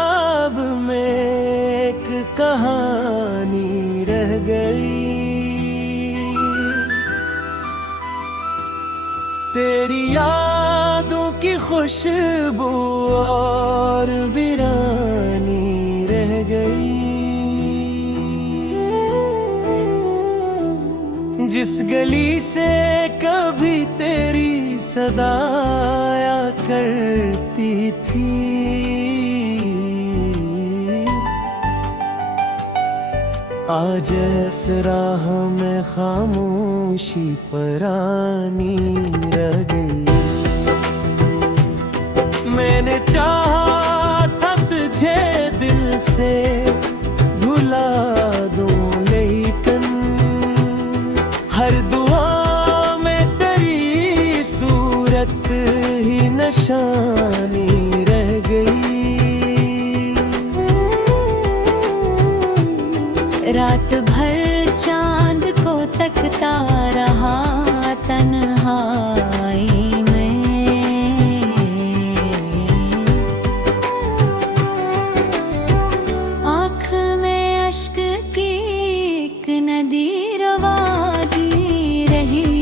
किताब में एक कहानी रह गई। तेरी यादों की खुशबू और वीरानी रह गई। जिस गली से कभी तेरी सदा आया करती थी, आज इस राह में खामोशी परानी रह गई। मैंने चाहा था तुझे दिल से भुला दूं, लेकिन हर दुआ में तेरी सूरत ही निशानी रह गई। रात भर चांद को तकता रहा तन्हाई में, आँख में अश्क की एक नदी रवागी रही।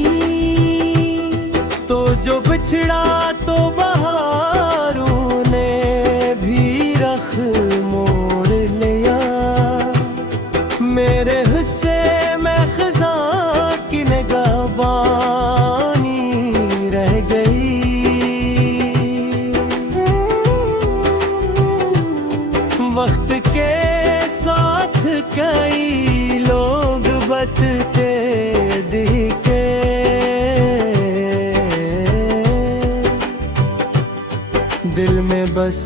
तो जो बिछड़ा तो बहारों ने भी रख मोड़ लिया। मेरे हिस्से में खज़ां की निगाहबानी रह गई। वक्त के साथ कई लोग बदलते दिखे, दिल में बस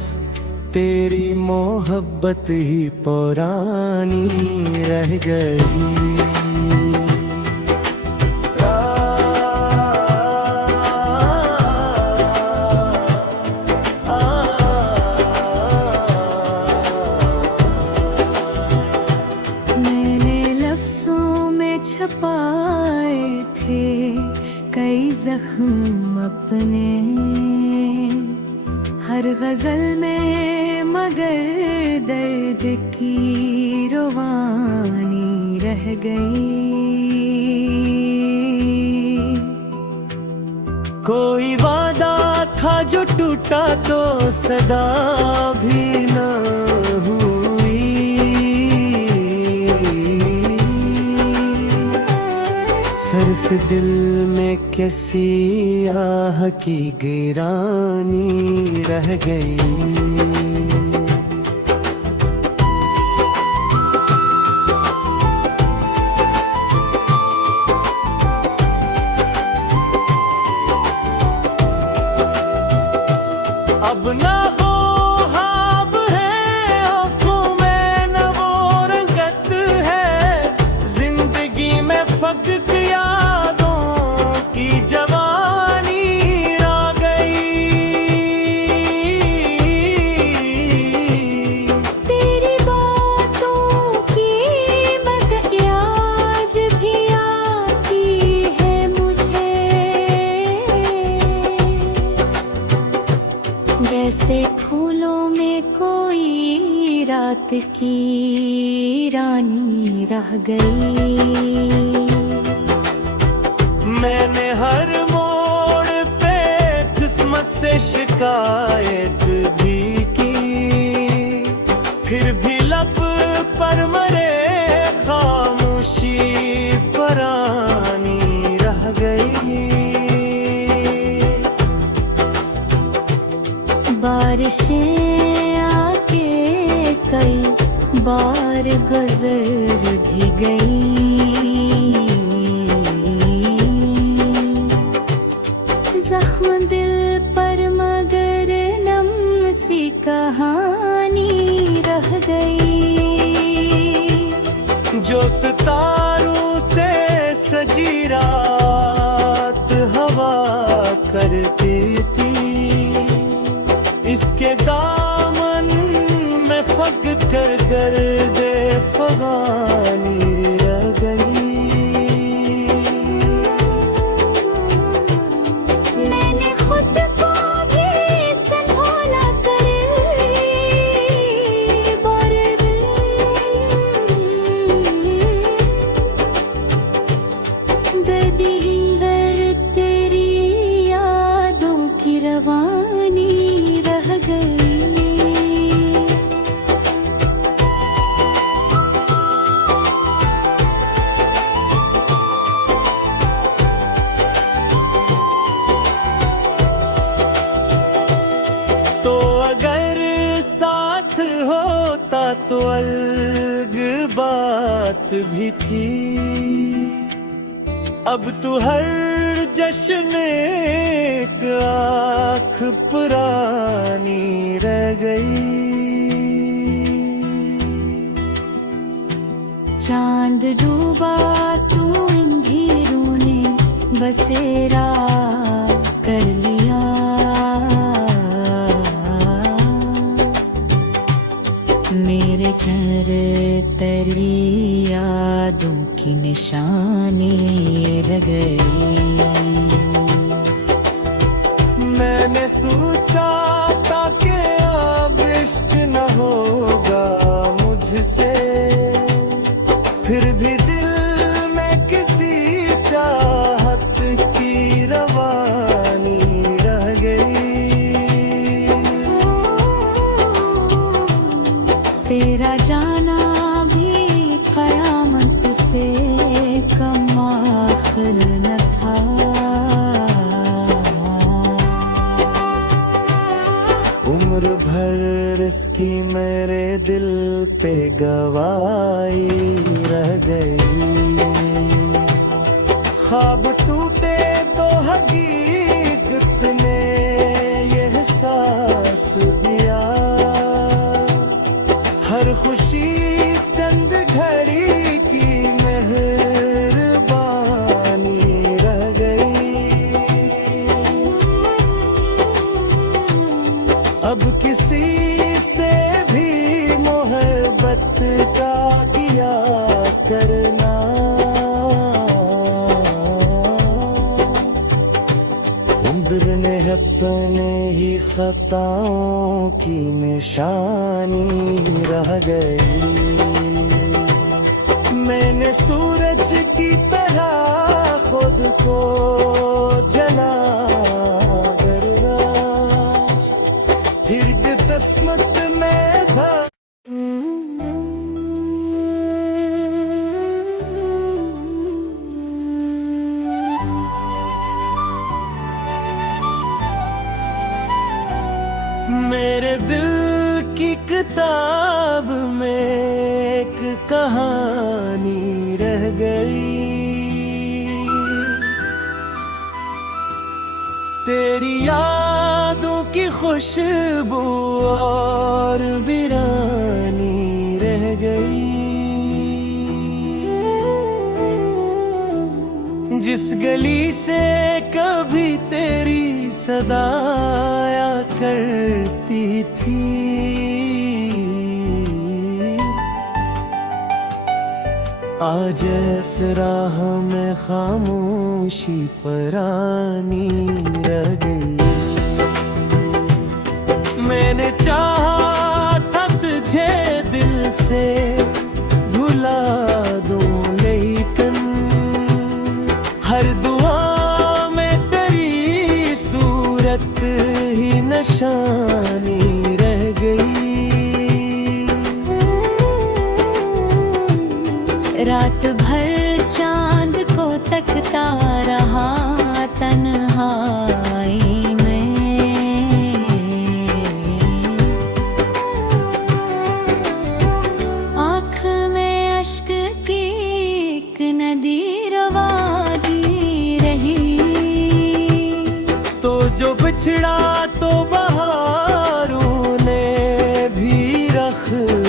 तेरी मोहब्बत ही पुरानी रह गई। मैंने लफ्ज़ों में छुपाए थे कई जख्म अपने, हर गजल में मगर दर्द की रुबानी रह गई। कोई वादा था जो टूटा तो सदा भी न हुई। सिर्फ दिल में किसी आह की गिरानी रह गई। अब ना वो ख्वाब है आँखों में, न वो रंगत है जिंदगी में, फकत यादों की जवानी आ गई। तेरी बातों की कीमत आज भी आती है मुझे, जैसे फूलों में कोई रात की रानी रह गई। मैंने हर मोड़ पे किस्मत से शिकायत भी की, फिर भी लब पर मरे खामोशी परानी रह गई। बारिशें आके कई बार गुजर भी गई, जख्म दिल पर मगर नम सी कहानी रह गई। जो सितारों से सजी रात हवा करती थी, इसके दामन में फक कर दे फगानी रह गई। मैंने खुद को भी संभाला कर होता तो अलग बात भी थी। अब तो हर जश्न एक आँख पुरानी रह गई। चांद डूबा तू अंधेरों ने बसेरा कर लिया। मेरे घर तेरी यादों की निशानी रह गई। मैंने सोचा था कि अब इश्क न होगा मुझसे, फिर भी दिल में किसी चाहत की रवानी रह गई। तेरा जाना भी कयामत से कम आखिर न था। उम्र भर इसकी मेरे दिल पे गवाही रह गई। ख्वाब टूटे तो हकीकत ने ये एहसास दिया। हर खुशी चंद घड़ी की मेहरबानी रह गई। अब किसी से भी मोहब्बत का किया करना। उम्र ने अपने ही खताओं की निशानी रह गई। मैंने सूरज की तरह खुद को जला बर्दाश्त, फिर भी किस्मत में था। मेरे दिल की किताब में एक कहानी रह गई। तेरी यादों की खुशबू और वीरानी रह गई। जिस गली से कभी तेरी सदा आया करती थी, आज इस राह में खामोशी परानी रह गई। मैंने चाहा था तुझे दिल से भुला दूं, लेकिन हर दुआ में तेरी सूरत ही निशानी रह गई। रात भर चांद को तकता रहा तन्हाई में। आँख में अश्क की एक नदी रवागी रही। तो जो बिछड़ा तो बहारों ने भी रख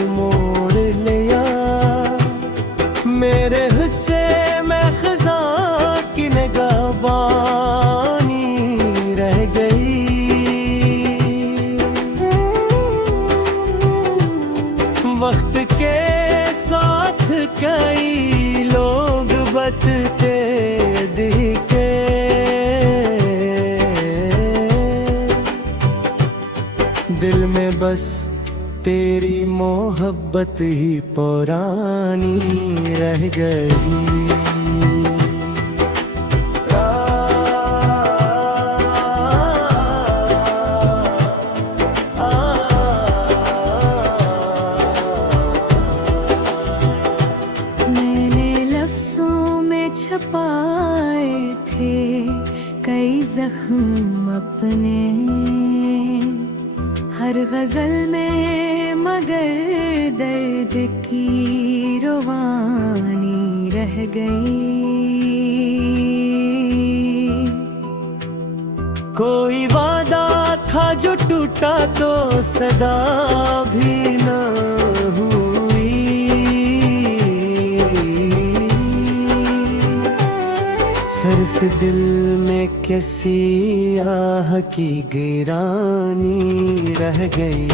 मोड़ लिया। मेरे हिस्से में खज़ां की निगाहबानी रह गई। वक्त के साथ कई लोग बदलते दिखे। दिल में बस तेरी मोहब्बत ही पुरानी रह गई। मैंने लफ्ज़ों में छुपाए थे कई जख्म अपने, हर गजल में मगर दर्द की रुबानी रह गई। कोई वादा था जो टूटा तो सदा भी न हुई। सिर्फ दिल में कैसी आह की गिरानी रह गई।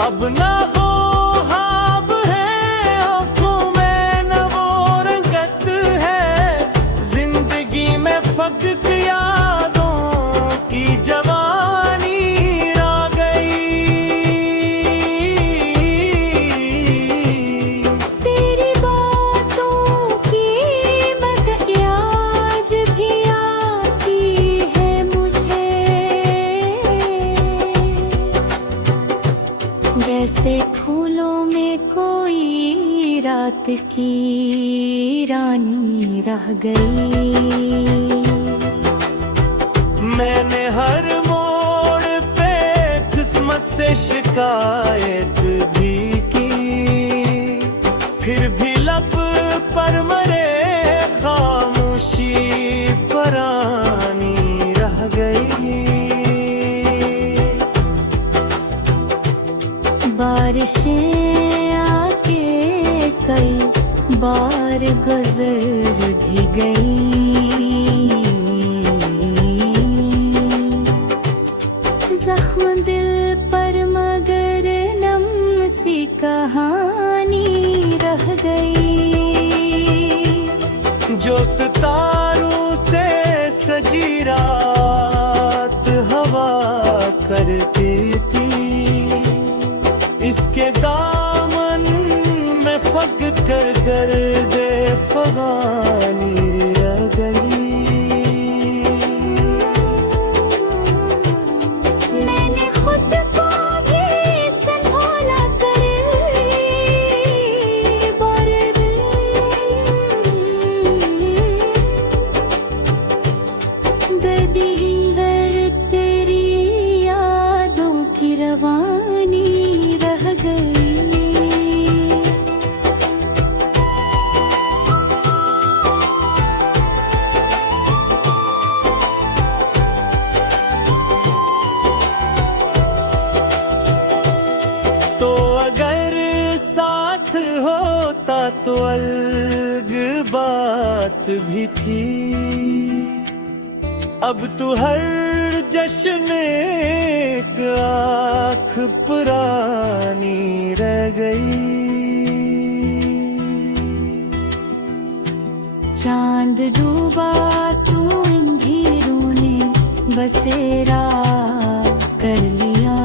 अब ना वो ख्वाब है आँखों में, न वो रंगत है जिंदगी में, फकत यादों की जवानी आ गई। तेरी बातों की कीमत आज भी आती है मुझे, जैसे फूलों में कोई रात की रानी रह गई। मैंने हर मोड़ पे किस्मत से शिकायत भी की, फिर भी लब पर मरे खामोशी परानी रह गई। बारिशें आके कई बार गुजर भी गई, जख्म दिल पर मगर नम सी कहानी रह गई। जो सितारों से सजी रात हवा करती थी, इसके दामन में फक कर दे फगानी रह गई। मैंने खुद को भी संभाला कर बार दर्दी है तेरी यादों की रवानी रह गई। तो अगर साथ होता तो अलग बात भी थी, अब तो हर जश्न एक आँख पुरानी रह गई। चांद डूबा तू अंधेरों ने बसेरा कर लिया,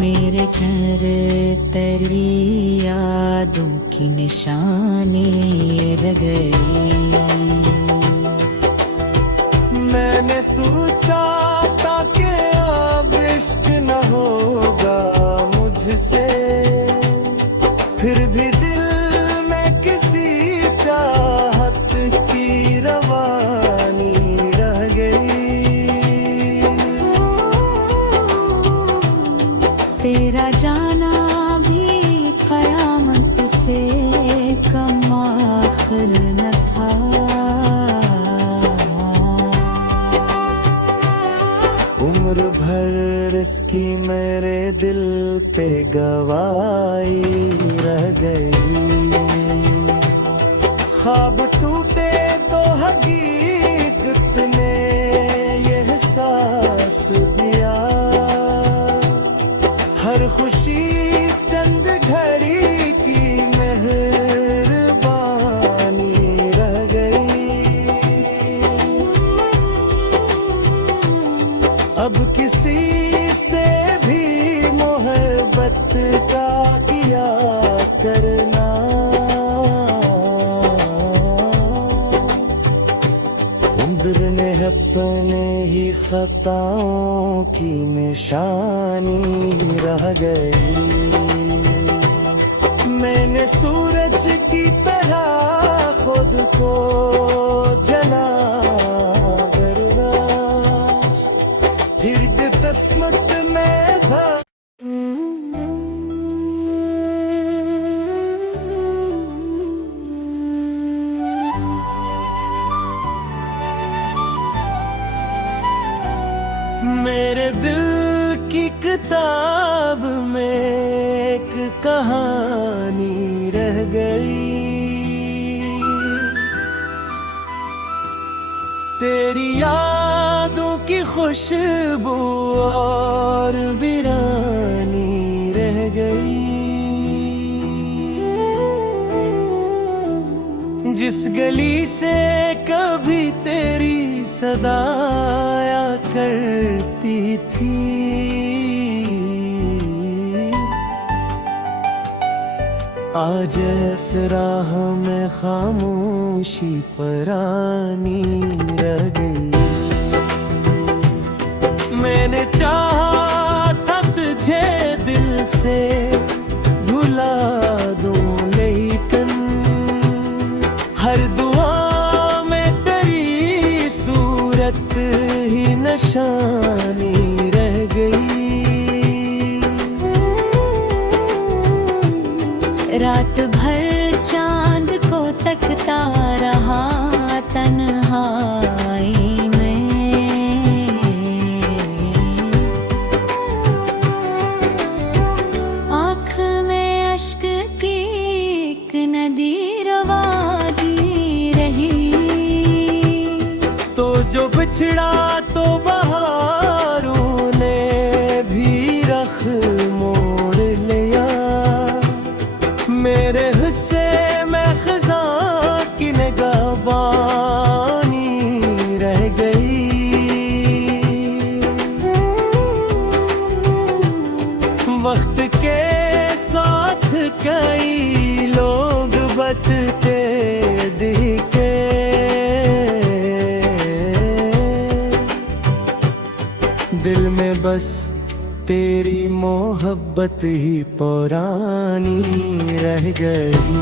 मेरे घर तेरी यादों की निशानी रह गई। मैंने सोचा था कि अब इश्क न होगा मुझसे, फिर भी दिल में किसी चाहत की रवानी रह गई। तेरा जाना भी कयामत से कम आखिर न था, उम्र भर इसकी मेरे दिल पे गवाही रह गई। ख्वाब टूटे तो हकीकत ने ये एहसास दिया, हर खुशी चंद घड़ी की मेहरबानी रह गई। अब किसी से भी मोहब्बत का किया करना, उम्र ने अपने ही खताओं की निशानी रह गई। मैंने सूरज की तरह खुद को जला बर्दाश्त, हिर्द तस्मत में था। मेरे दिल की किताब में एक कहानी रह गई। तेरी यादों की खुशबू और वीरानी रह गई। जिस गली से कभी तेरी सदा आया करती थी, आज इस राह में खामोशी परानी रह गई। मैंने चाहा था तुझे दिल से भुला दूं, लेकिन हर दुआ में तेरी सूरत ही निशानी रह गई। रात भर चांद को तकता रहा तन्हाई में, आँख में अश्क की एक नदी रवागी रही। तो जो बिछड़ा तो बहारों ने भी रख मोड़ लिया। मेरे हिस्से में खज़ां की निगाहबानी रह गई। वक्त के साथ कई लोग बदलते दिखे, दिल में बस तेरी मोहब्बत ही पुरानी रह गई।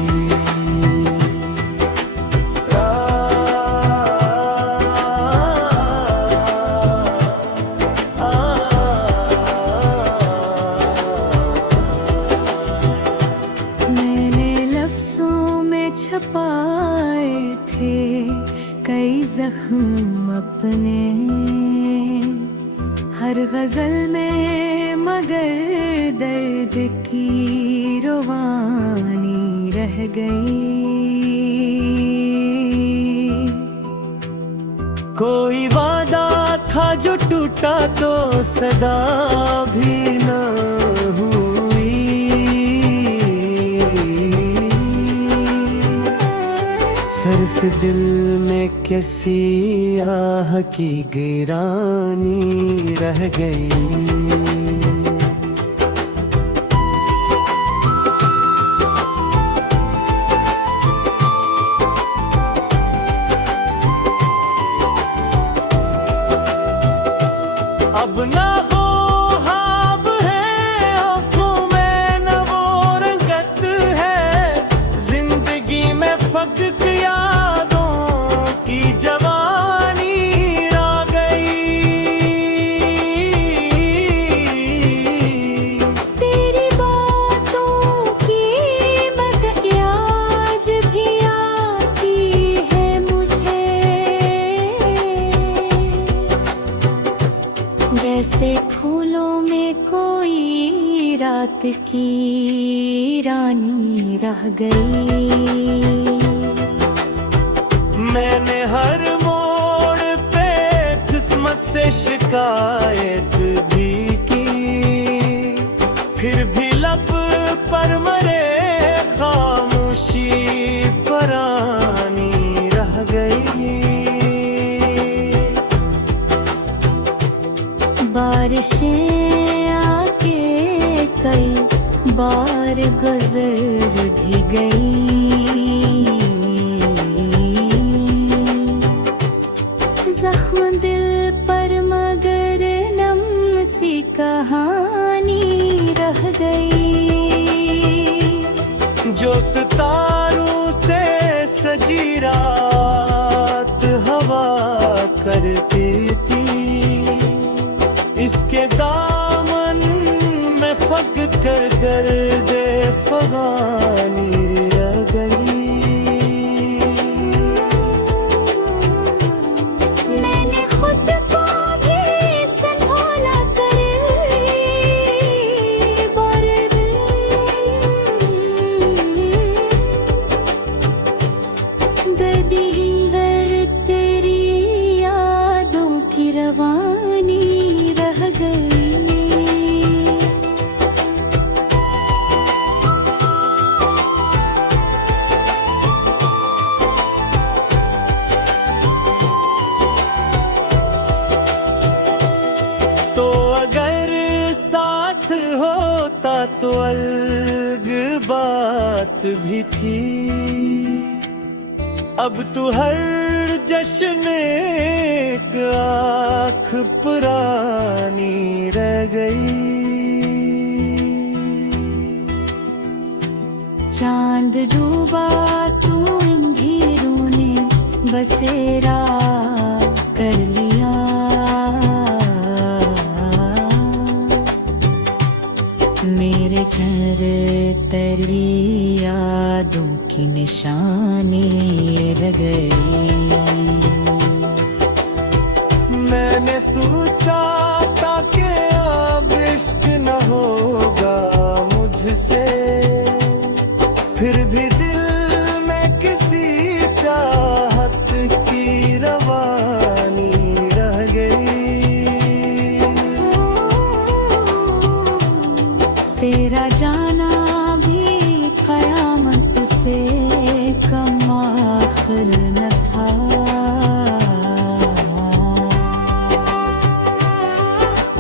मैंने लफ्ज़ों में छुपाए थे कई जख्म अपने, हर गजल में मगर दर्द की रुबानी रह गई। कोई वादा था जो टूटा तो सदा भी न हुई। सिर्फ दिल में किसी आह की गिरानी रह गई। अब ना वो ख्वाब है आँखों में, न वो रंगत है जिंदगी में, फकत यादों की जवानी आ गई। तेरी बातों की कीमत आज भी आती है मुझे, जैसे फूलों में कोई रात की रानी रह गई। मैंने हर मोड़ पे किस्मत से शिकायत भी की, फिर भी लब पर मरे खामोशी परानी रह गई। बारिशें आके कई बार गुजर भी गई, जख्म दिल पर मगर जो सितारों से सजी रात हवा करती थी, इसके दामन में फक कर गर्दे फगानी रह गई। मैंने खुद को भी संभाला कर बर्द, दर्दी है तेरी यादों की रवानी रह गई। तो अगर साथ होता तो अलग बात भी थी, अब तो हर जश्न एक आँख पुरानी रह गई। चांद डूबा तू अंधेरों ने बसेरा कर लिया, मेरे चेहरे तेरी यादों की निशानी रह गई। मैंने सोचा था कि अब इश्क न होगा मुझसे, फिर भी दिल में किसी चाहत की रवानी रह गई। तेरा जाना भी कयामत से कम आखिर न था।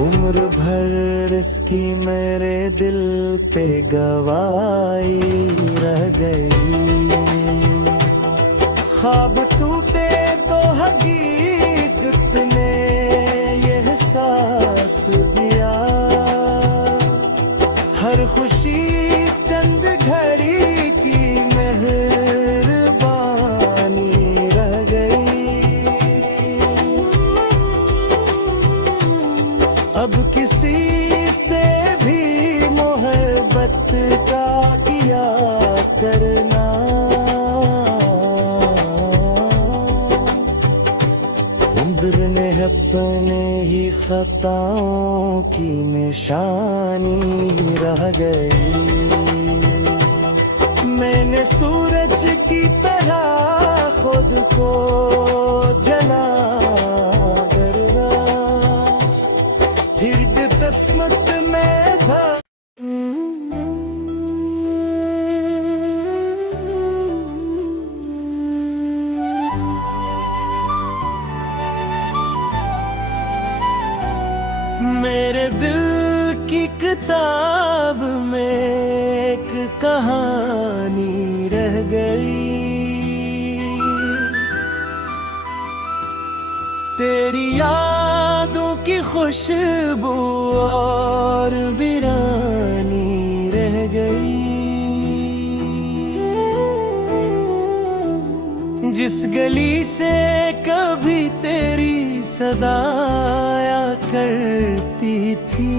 उम्र भर इसकी मेरे दिल पे गवाही रह गई। ख्वाब टूटे तो हकीकत ने ये एहसास दिया, हर खुशी चंद घड़ी की मेहरबानी रह गई। अब किसी से भी मोहब्बत का किया करना, उम्र ने अपने ही खताओं की निशानी रह गई। मैंने सूरज की तरह खुद को जला बर्दाश्त, हिर्द तस्मत में था। मेरे दिल की किताब में एक कहानी रह गई, तेरी यादों की खुशबू और वीरानी रह गई। जिस गली से कभी तेरी सदा आया करती थी,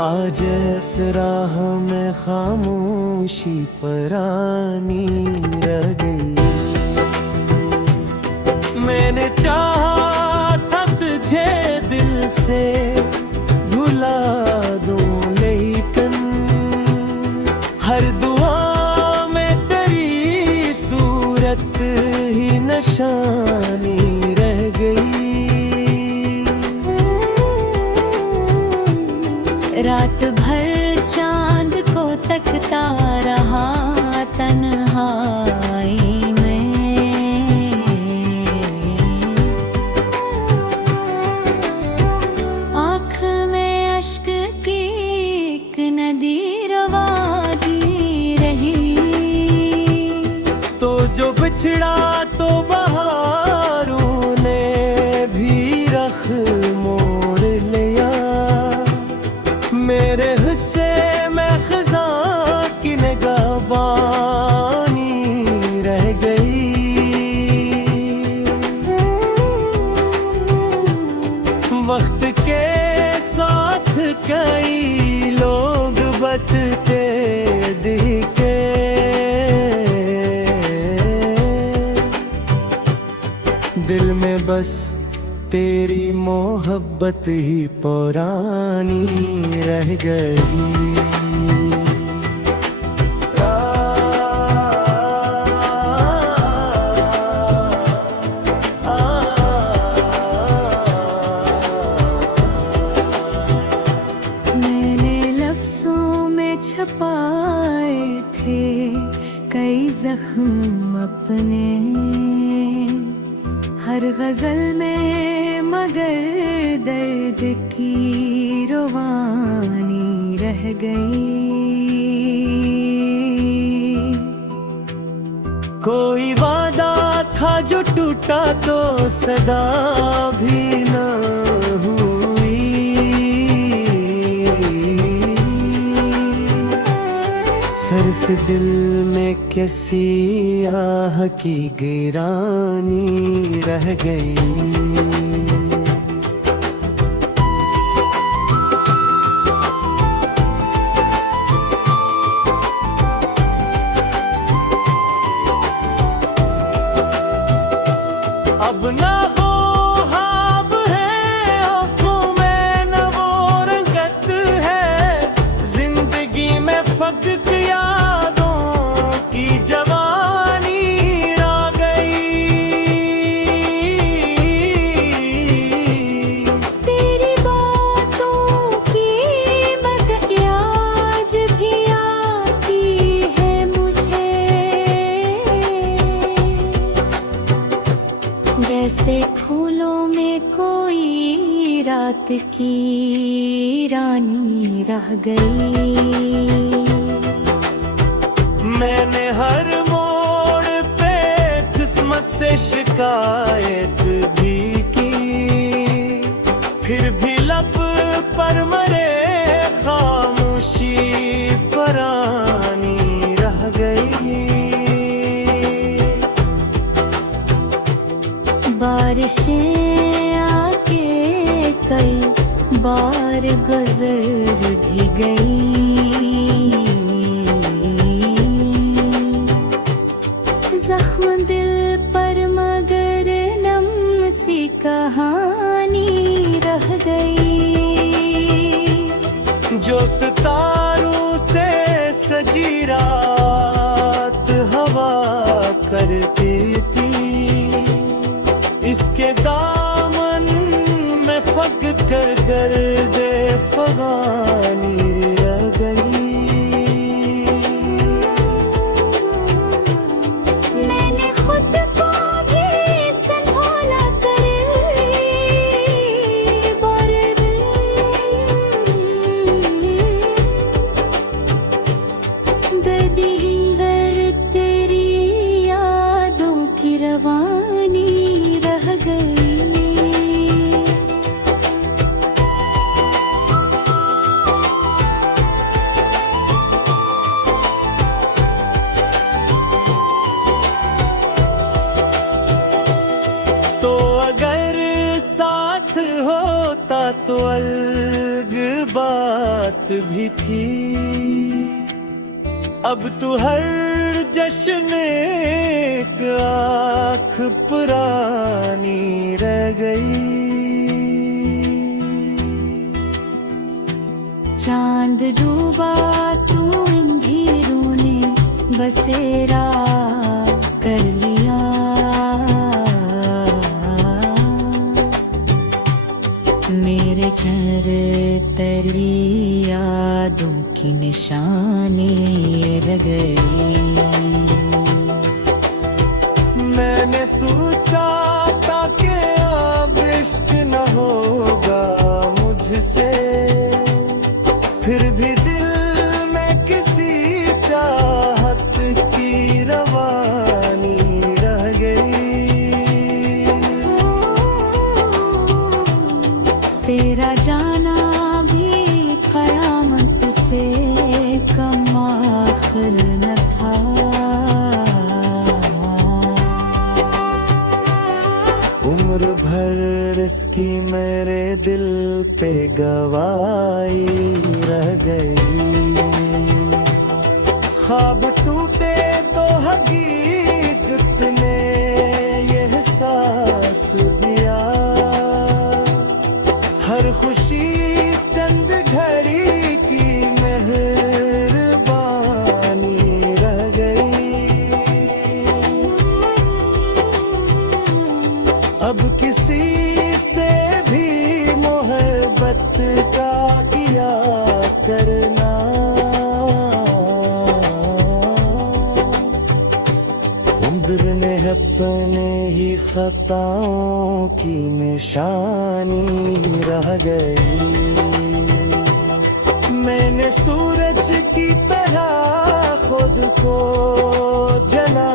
आज इस राह में खामोशी परानी रह गई। मैंने चाहा था तुझे दिल से भुला दूं, लेकिन हर दुआ में तेरी सूरत ही निशानी रह गई। रात भर चांद को तकता रहा तन्हाई में, आँख में अश्क की एक नदी रवागी रही। तो जो बिछड़ा तो बहारों ने भी रख मोड़ लिया, वक्त के साथ कई लोग बदलते दिखे, दिल में बस तेरी मोहब्बत ही पुरानी रह गई। छपाए थे कई जख्म अपने हर गजल में, मगर दर्द की रुबानी रह गई। कोई वादा था जो टूटा तो सदा भी न हुई, सिर्फ दिल में कैसी आह की गिरानी रह गई। अब ना वो ख्वाब है आँखों में, न वो रंगत है जिंदगी में, फकत यादों की जवानी आ गई। तेरी बातों की कीमत आज भी आती है मुझे, जैसे फूलों में कोई रात की रानी रह गई। मैंने हर मोड़ पे किस्मत से शिकायत भी की, फिर भी लब पर मरे खामोशी परानी रह गई। बारिशें आके कई बार गुजर भी गई, जख्म दिल पर मगर नम सी कहानी रह गई। जो सितारों से सजी रात हवा करती थी, इसके दामन में फक कर दे फगानी रह गई। मैंने खुद को भी संभाला कर बार दर्दी गर तेरी यादों की रवानी रह गई। तो अगर साथ होता तो अलग बात भी थी, अब तो हर जश्न एक आँख पुरानी रह गई। चांद डूबा तू अंधेरों ने बसेरा कर लिया, मेरे चेहरे तेरी यादों की निशानी रह गई। मैंने सोचा था कि अब इश्क न होगा मुझसे, फिर भी दिल में किसी चाहत की रवानी रह गई। तेरा जाना भी कयामत से कम आखिर न था, उम्र भर इसकी मेरे दिल पे गवाही रह गई। ख्वाब टूटे तो हकीकत ने ये एहसास दिया, हर खुशी चंद घड़ी की मेहरबानी रह गई। अब किसी से भी मोहब्बत का किया करना, उम्र ने अपने ही खताओं की निशानी रह गई। मैंने सूरज की तरह खुद को जला